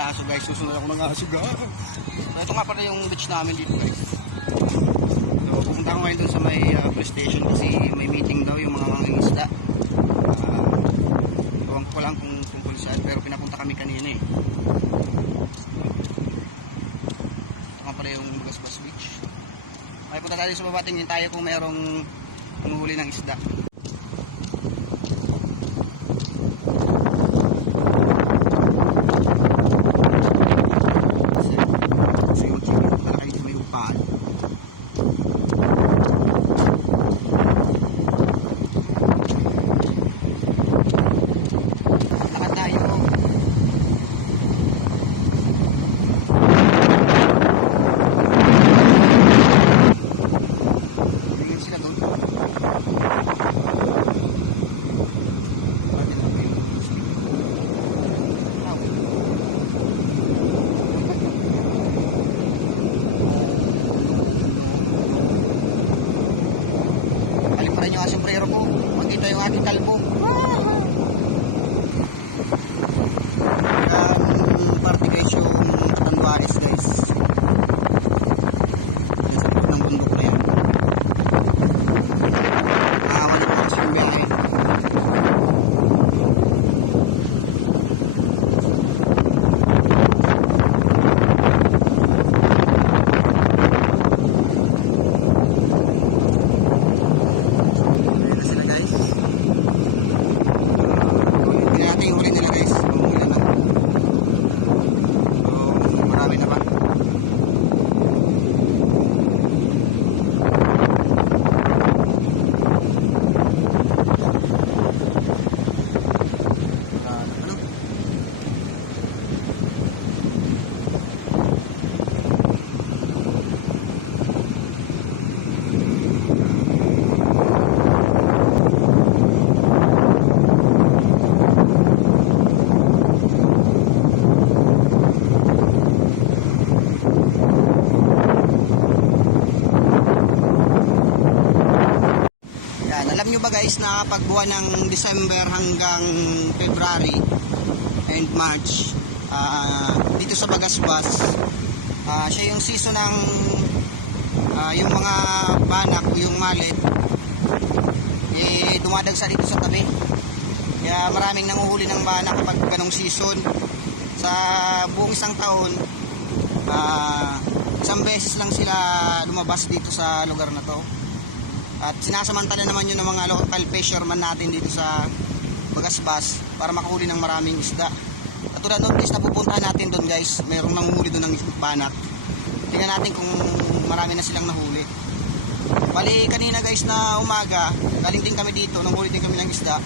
aso guys, susunod ako ng aso guys. So ito nga pala yung beach namin dito guys. So pupunta ako ngayon dun sa may police station kasi may meeting daw yung mga isda. Ewan ko lang kung tungkol saan, pero pinapunta kami kanina eh. Ito nga pala yung Bagasbas Beach. May punta tayo sa baba, tingin tayo kung mayroong panguhuli ng isda. Sombrero ko, makita yung aking kalbo. Yan party guys, yung Katanduanes guys. Sa likod ng bundok na yan. Nakawala ko kasi yung biyahe. Alam nyo ba guys na kapag buwan ng December hanggang February and March, dito sa Bagasbas, siya yung season ng yung mga banak o yung malit dumadagsa dito sa tabi. Kaya maraming nanguhuli ng banak kapag ganong season. Sa buong isang taon, isang beses lang sila lumabas dito sa lugar na to. At sinasamantala naman yun ng mga local fisherman natin dito sa Bagasbas para makahuli ng maraming isda. At tulad nun guys, napupuntahan natin doon guys, mayroong nanguhuli doon ng banak. Tingnan natin kung marami na silang nahuli. Bali kanina guys na umaga, galing din kami dito, nanguhuli din kami ng isda.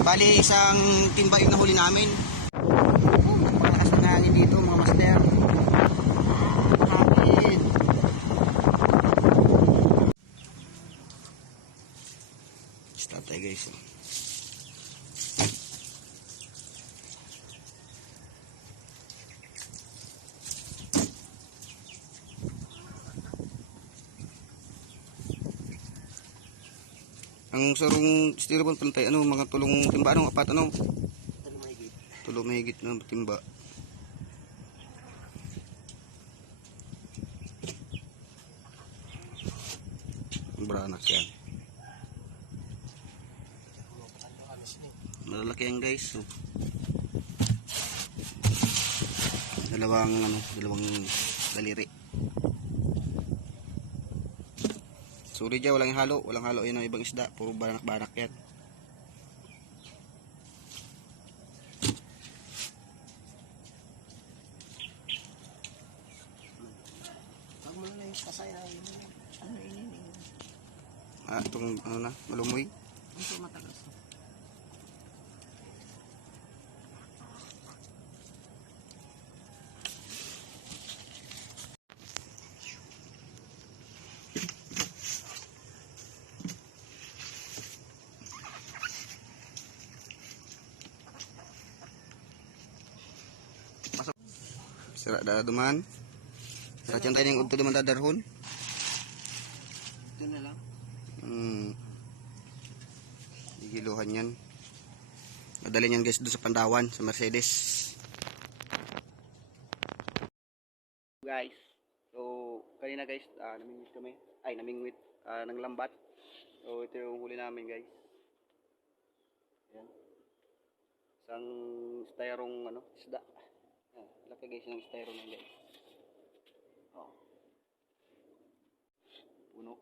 Bali isang timba yung nahuli namin. Napakalakas na hangin dito mga master. Hangin. Tatay guys, ang sarong styrofoam pantay, ano mga tulong timba, ano apat, ano tulo mahigit na timba. Ang baranak yan, malalaki yan guys. So, dalawang daliri. Sorry dyan, walang halo yun ang ibang isda, puro banak yan. Itong ano na, malumoy. Ito matagas. Sira da duman. Sira chan tayo ng udto duman dadarhon. Ito na lang. Igiluhan yan. Madali yan guys doon sa Pandawan, sa Mercedes. guys. So, kanina guys, namingwit kami. Ay, namingwit ng lambat. So, ito yung huli namin guys. Ayan. Isang styrong isda. Ayan, laki guys ng styro na guys. Oh. Puno.